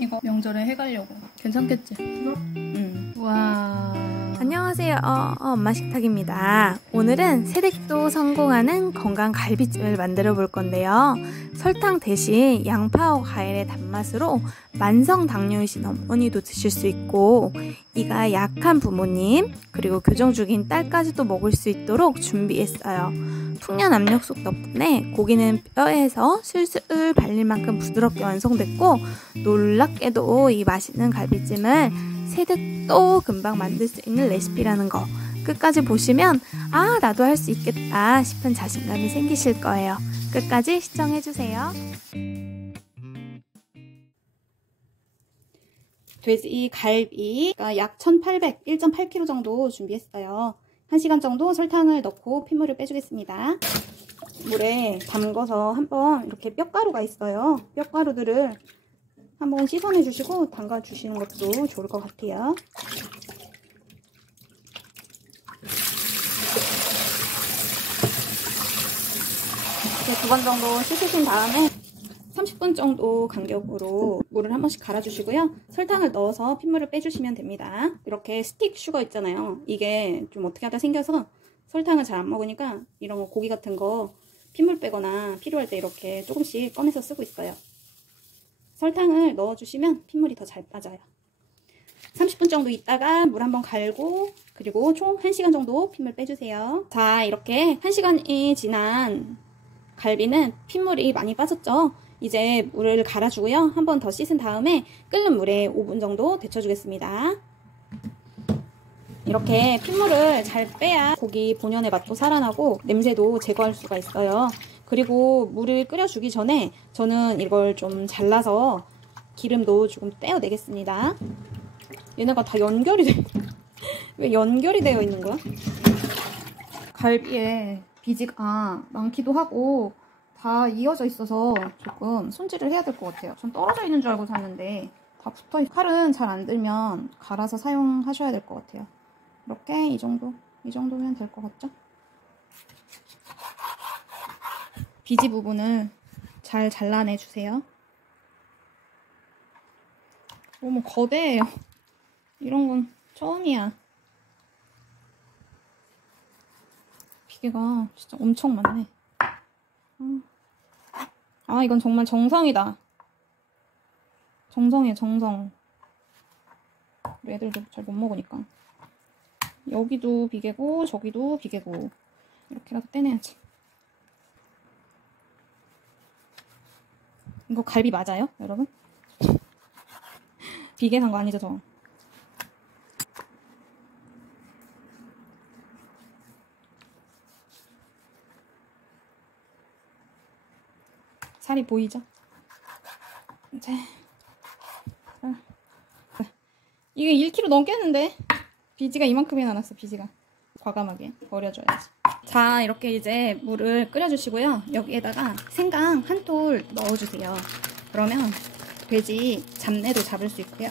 이거 명절에 해가려고. 괜찮겠지? 응. 와. 안녕하세요. 엄마 식탁입니다. 오늘은 세댁도 성공하는 건강 갈비찜을 만들어 볼 건데요. 설탕 대신 양파와 과일의 단맛으로 만성 당뇨이신 어머니도 드실 수 있고, 이가 약한 부모님 그리고 교정 중인 딸까지도 먹을 수 있도록 준비했어요. 풍년 압력솥 덕분에 고기는 뼈에서 슬슬 발릴 만큼 부드럽게 완성됐고, 놀랍게도 이 맛있는 갈비찜을 세댁도 금방 만들 수 있는 레시피라는 거 끝까지 보시면 나도 할 수 있겠다 싶은 자신감이 생기실 거예요. 끝까지 시청해주세요. 돼지 갈비가 약 1800, 1.8kg 정도 준비했어요. 1시간 정도 설탕을 넣고 핏물을 빼주겠습니다. 물에 담궈서 한번 이렇게 뼈가루가 있어요. 뼈가루들을 한번 씻어내 주시고 담가 주시는 것도 좋을 것 같아요. 이렇게 2번 정도 씻으신 다음에 30분 정도 간격으로 물을 한 번씩 갈아주시고요. 설탕을 넣어서 핏물을 빼주시면 됩니다. 이렇게 스틱 슈거 있잖아요. 이게 좀 어떻게 하다 생겨서 설탕을 잘 안 먹으니까 이런 거 고기 같은 거 핏물 빼거나 필요할 때 이렇게 조금씩 꺼내서 쓰고 있어요. 설탕을 넣어주시면 핏물이 더 잘 빠져요. 30분 정도 있다가 물 한번 갈고, 그리고 총 1시간 정도 핏물 빼주세요. 자, 이렇게 1시간이 지난 갈비는 핏물이 많이 빠졌죠? 이제 물을 갈아주고요. 한 번 더 씻은 다음에 끓는 물에 5분 정도 데쳐주겠습니다. 이렇게 핏물을 잘 빼야 고기 본연의 맛도 살아나고 냄새도 제거할 수가 있어요. 그리고 물을 끓여주기 전에 저는 이걸 좀 잘라서 기름도 조금 떼어내겠습니다. 얘네가 다 연결이 돼. 왜 연결이 되어 있는 거야? 갈비에 비지가 많기도 하고 다 이어져 있어서 조금 손질을 해야 될 것 같아요. 전 떨어져 있는 줄 알고 샀는데 다 붙어있어요. 칼은 잘 안 들면 갈아서 사용하셔야 될 것 같아요. 이렇게 이 정도면 될 것 같죠? 비지 부분을 잘 잘라내 주세요. 너무 거대해요. 이런 건 처음이야. 비계가 진짜 엄청 많네. 이건 정말 정성이다. 정성이에요, 정성. 우리 애들도 잘 못 먹으니까. 여기도 비계고 저기도 비계고 이렇게라도 떼내야지. 이거 갈비 맞아요, 여러분? 비계 산 거 아니죠, 저? 살이 보이죠? 이제 이게 1kg 넘겠는데? 비지가 이만큼이나 났어. 비지가 과감하게 버려줘야지. 자, 이렇게 이제 물을 끓여주시고요. 여기에다가 생강 한 톨 넣어주세요. 그러면 돼지 잡내도 잡을 수 있고요.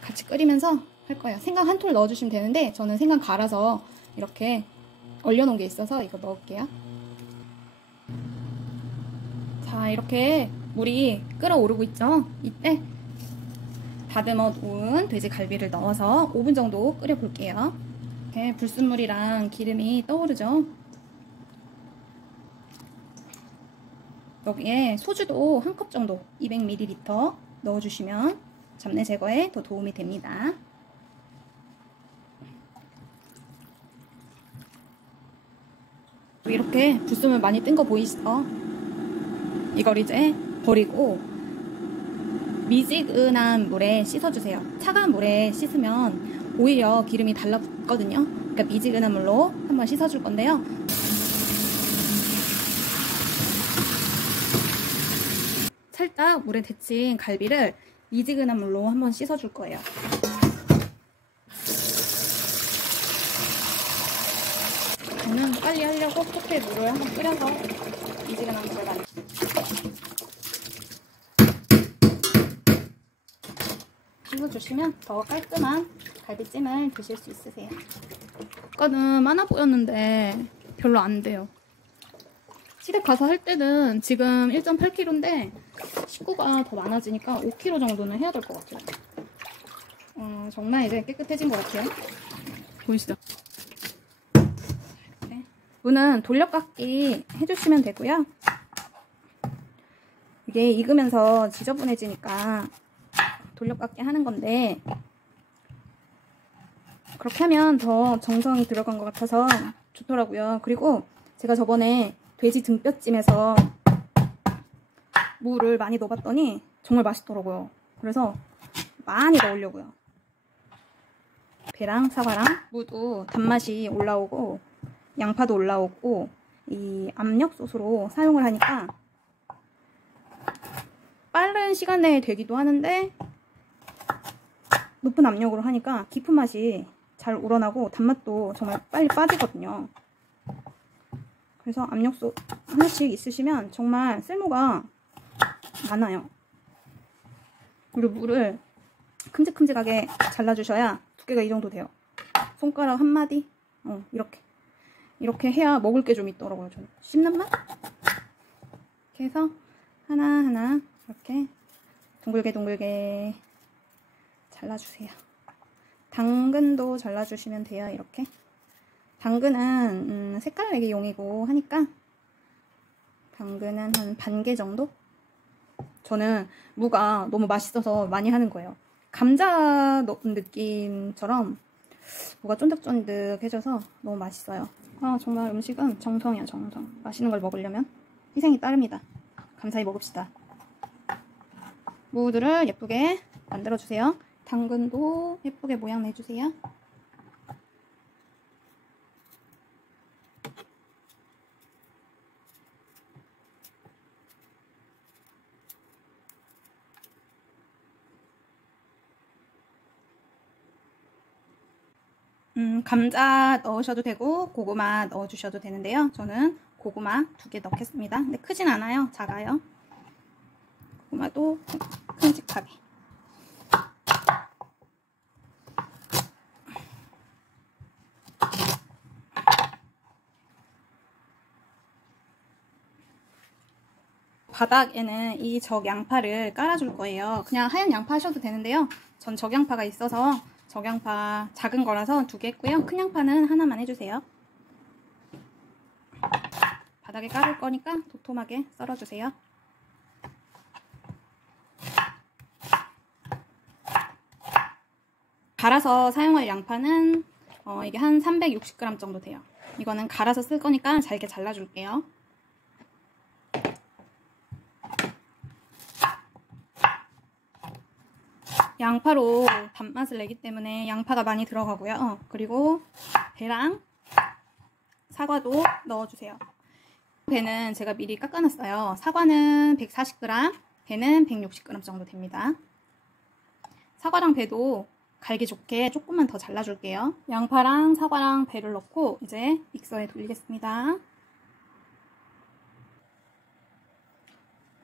같이 끓이면서 할 거예요. 생강 한 톨 넣어주시면 되는데 저는 생강 갈아서 이렇게 얼려놓은 게 있어서 이거 넣을게요. 자, 이렇게 물이 끓어오르고 있죠? 이때 다듬어 놓은 돼지 갈비를 넣어서 5분 정도 끓여 볼게요. 이렇게 불순물이랑 기름이 떠오르죠? 여기에 소주도 한 컵 정도 200ml 넣어주시면 잡내 제거에 더 도움이 됩니다. 이렇게 불순물 많이 뜬 거 보이시죠? 이걸 이제 버리고 미지근한 물에 씻어주세요. 차가운 물에 씻으면 오히려 기름이 달라붙거든요. 그러니까 미지근한 물로 한번 씻어줄 건데요. 살짝 물에 데친 갈비를 미지근한 물로 한번 씻어줄 거예요. 저는 빨리 하려고 포트에 물을 한번 끓여서 미지근한 물을 많이 씻어주시면 더 깔끔한 갈비찜을 드실 수 있으세요. 아까는 많아 보였는데 별로 안 돼요. 시댁 가서 할 때는 지금 1.8kg인데 식구가 더 많아지니까 5kg 정도는 해야 될 것 같아요. 정말 이제 깨끗해진 것 같아요. 보이시죠? 이렇게. 무는 돌려깎기 해주시면 되고요. 이게 익으면서 지저분해지니까 돌려깎기 하는 건데 그렇게 하면 더 정성이 들어간 것 같아서 좋더라고요. 그리고 제가 저번에 돼지 등뼈찜에서 무를 많이 넣어봤더니 정말 맛있더라고요. 그래서 많이 넣으려고요. 배랑 사과랑 무도 단맛이 올라오고 양파도 올라오고 이 압력솥으로 사용을 하니까 빠른 시간 내에 되기도 하는데 높은 압력으로 하니까 깊은 맛이 잘 우러나고 단맛도 정말 빨리 빠지거든요. 그래서 압력솥 하나씩 있으시면 정말 쓸모가 많아요. 그리고 무를 큼직큼직하게 잘라주셔야 두께가 이 정도 돼요. 손가락 한 마디? 이렇게 해야 먹을 게 좀 있더라고요. 저는 씹는 맛? 이렇게 해서 하나하나 이렇게 둥글게 잘라주세요. 당근도 잘라주시면 돼요. 이렇게 당근은 색깔 내기 용이고 하니까 당근은 한 반 개 정도? 저는 무가 너무 맛있어서 많이 하는 거예요. 감자 넣은 느낌처럼 무가 쫀득쫀득해져서 너무 맛있어요. 정말 음식은 정성이야, 정성. 맛있는 걸 먹으려면 희생이 따릅니다. 감사히 먹읍시다. 무들을 예쁘게 만들어주세요. 당근도 예쁘게 모양 내주세요. 감자 넣으셔도 되고 고구마 넣어주셔도 되는데요. 저는 고구마 2개 넣겠습니다. 근데 크진 않아요. 작아요. 고구마도 큼직하게. 바닥에는 이 적 양파를 깔아줄 거예요. 그냥 하얀 양파 하셔도 되는데요. 전 적양파가 있어서 적양파 작은 거라서 2개 했고요. 큰 양파는 하나만 해주세요. 바닥에 깔을 거니까 도톰하게 썰어주세요. 갈아서 사용할 양파는 이게 한 360g 정도 돼요. 이거는 갈아서 쓸 거니까 잘게 잘라줄게요. 양파로 단맛을 내기 때문에 양파가 많이 들어가고요. 그리고 배랑 사과도 넣어주세요. 배는 제가 미리 깎아놨어요. 사과는 140g, 배는 160g 정도 됩니다. 사과랑 배도 갈기 좋게 조금만 더 잘라줄게요. 양파랑 사과랑 배를 넣고 이제 믹서에 돌리겠습니다.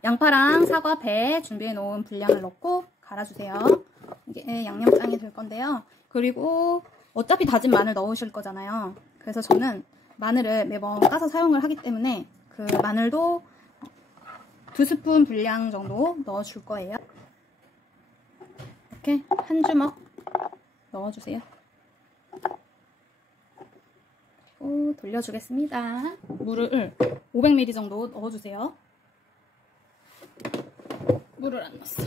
양파랑 사과, 배 준비해 놓은 분량을 넣고 갈아주세요. 이게 양념장이 될 건데요. 그리고 어차피 다진 마늘 넣으실 거잖아요. 그래서 저는 마늘을 매번 까서 사용을 하기 때문에 그 마늘도 2스푼 분량 정도 넣어줄 거예요. 이렇게 한 주먹 넣어주세요. 그리고 돌려주겠습니다. 물을 500ml 정도 넣어주세요. 물을 안 넣었어.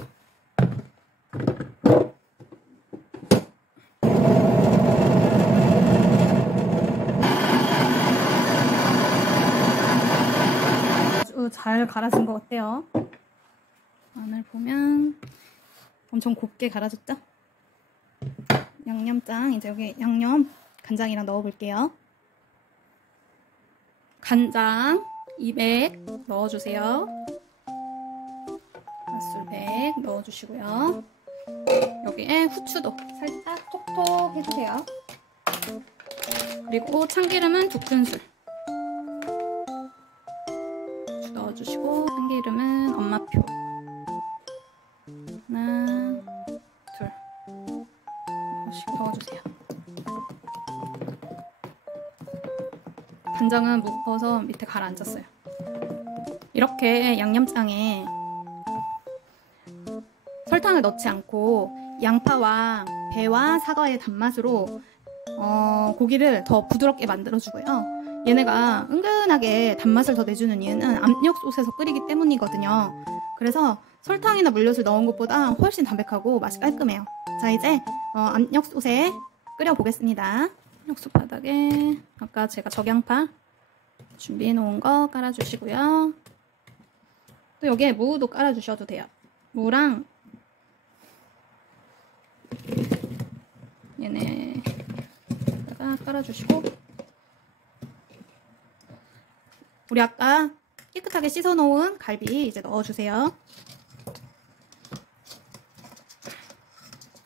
아주 잘 갈아진 것 같아요. 마늘 보면 엄청 곱게 갈아졌죠? 양념장, 이제 여기 양념 간장이랑 넣어볼게요. 간장 200 넣어주세요. 맛술 100 넣어주시고요. 여기에 후추도 살짝 톡톡 해주세요. 그리고 참기름은 2큰술 후추 넣어주시고, 참기름은 엄마표 하나, 둘 넣어주세요. 간장은 묵어서 밑에 가라앉았어요. 이렇게 양념장에 설탕을 넣지 않고 양파와 배와 사과의 단맛으로 고기를 더 부드럽게 만들어주고요. 얘네가 은근하게 단맛을 더 내주는 이유는 압력솥에서 끓이기 때문이거든요. 그래서 설탕이나 물엿을 넣은 것보다 훨씬 담백하고 맛이 깔끔해요. 자, 이제 압력솥에 끓여보겠습니다. 압력솥 바닥에 아까 제가 적양파 준비해 놓은 거 깔아주시고요. 또 여기에 무도 깔아주셔도 돼요. 무랑 얘네다가 깔아주시고, 우리 아까 깨끗하게 씻어 놓은 갈비 이제 넣어주세요.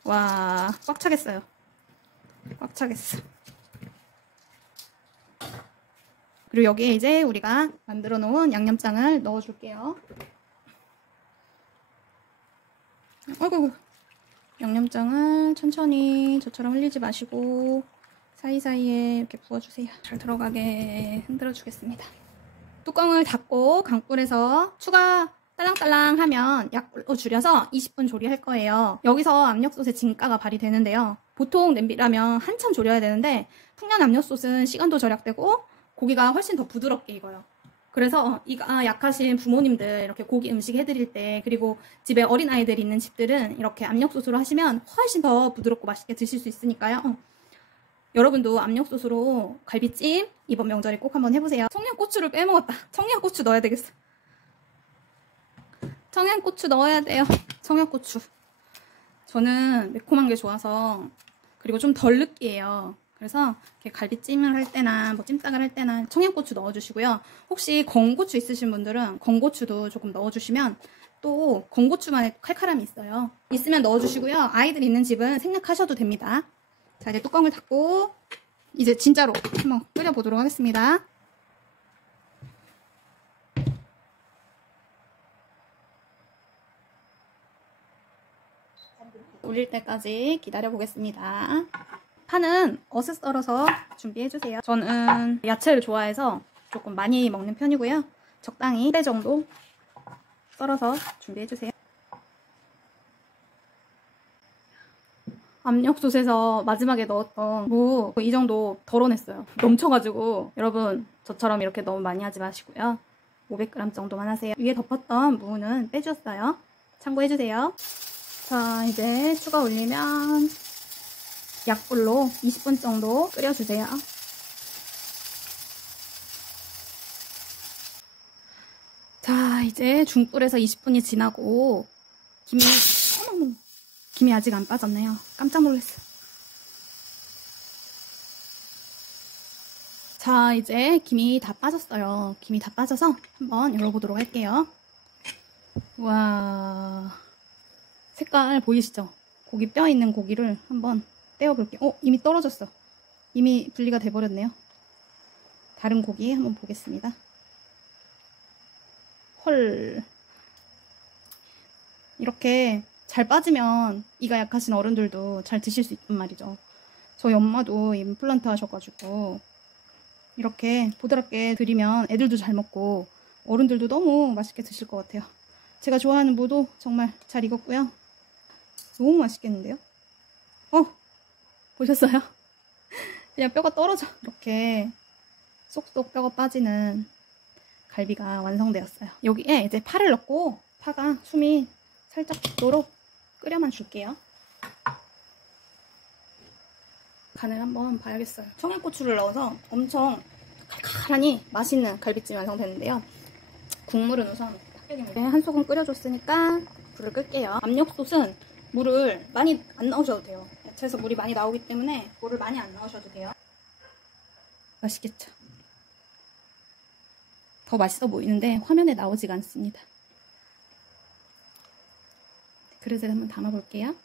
와, 꽉 차겠어요. 꽉 차겠어. 그리고 여기에 이제 우리가 만들어 놓은 양념장을 넣어줄게요. 아이고, 양념장을 천천히 저처럼 흘리지 마시고 사이사이에 이렇게 부어주세요. 잘 들어가게 흔들어 주겠습니다. 뚜껑을 닫고 강불에서 추가 딸랑딸랑 하면 약불로 줄여서 20분 조리할 거예요. 여기서 압력솥의 진가가 발휘되는데요. 보통 냄비라면 한참 졸여야 되는데 풍년 압력솥은 시간도 절약되고 고기가 훨씬 더 부드럽게 익어요. 그래서 이가 약하신 부모님들 이렇게 고기 음식 해드릴 때, 그리고 집에 어린아이들 있는 집들은 이렇게 압력솥으로 하시면 훨씬 더 부드럽고 맛있게 드실 수 있으니까요. 여러분도 압력솥으로 갈비찜 이번 명절에 꼭 한번 해보세요. 청양고추를 빼먹었다. 청양고추 넣어야 되겠어. 청양고추 넣어야 돼요. 청양고추. 저는 매콤한 게 좋아서, 그리고 좀 덜 느끼해요. 그래서 이렇게 갈비찜을 할 때나 뭐 찜닭을 할 때나 청양고추 넣어주시고요. 혹시 건고추 있으신 분들은 건고추도 조금 넣어주시면 또 건고추만의 칼칼함이 있어요. 있으면 넣어주시고요. 아이들 있는 집은 생략하셔도 됩니다. 자, 이제 뚜껑을 닫고 이제 진짜로 한번 끓여보도록 하겠습니다. 울릴 때까지 기다려 보겠습니다. 파는 어슷 썰어서 준비해주세요. 저는 야채를 좋아해서 조금 많이 먹는 편이고요. 적당히 1배 정도 썰어서 준비해주세요. 압력솥에서 마지막에 넣었던 무 이 정도 덜어냈어요. 넘쳐가지고 여러분 저처럼 이렇게 너무 많이 하지 마시고요. 500g 정도만 하세요. 위에 덮었던 무는 빼주었어요. 참고해주세요. 자, 이제 추가 올리면 약불로 20분 정도 끓여주세요. 자, 이제 중불에서 20분이 지나고 김이 아직 안 빠졌네요. 깜짝 놀랐어요. 자, 이제 김이 다 빠졌어요. 김이 다 빠져서 한번 열어보도록 할게요. 와, 색깔 보이시죠? 고기 뼈 있는 고기를 한번 떼어볼게요. 이미 떨어졌어. 이미 분리가 돼버렸네요. 다른 고기 한번 보겠습니다. 헐. 이렇게 잘 빠지면 이가 약하신 어른들도 잘 드실 수 있단 말이죠. 저희 엄마도 임플란트 하셔가지고 이렇게 보드랍게 드리면 애들도 잘 먹고 어른들도 너무 맛있게 드실 것 같아요. 제가 좋아하는 무도 정말 잘 익었고요. 너무 맛있겠는데요? 보셨어요? 그냥 뼈가 떨어져. 이렇게 쏙쏙 뼈가 빠지는 갈비가 완성되었어요. 여기에 이제 파를 넣고 파가 숨이 살짝 죽도록 끓여만 줄게요. 간을 한번 봐야겠어요. 청양고추를 넣어서 엄청 칼칼하니 맛있는 갈비찜이 완성되는데요. 국물은 우선 한 소금 끓여줬으니까 불을 끌게요. 압력솥은 물을 많이 안 넣으셔도 돼요. 야채에서 물이 많이 나오기 때문에 물을 많이 안 넣으셔도 돼요. 맛있겠죠? 더 맛있어 보이는데 화면에 나오지가 않습니다. 그릇에 한번 담아볼게요.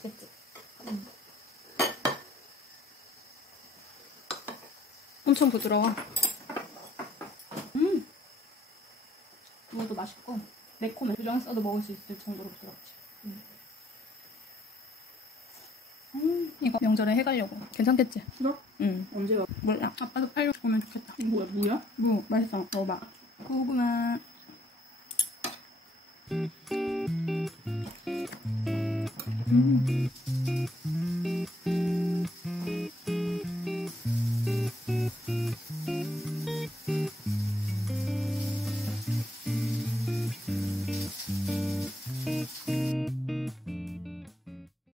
맛있겠지? 엄청 부드러워. 무도 맛있고 매콤해. 두장 써도 먹을 수 있을 정도로 부드럽지. 이거 명절에 해가려고. 괜찮겠지? 그래? 응. 언제 가? 몰라. 아빠도 팔려 보면 좋겠다. 이거 뭐야? 무야? 무 맛있어. 먹어봐. 고구마.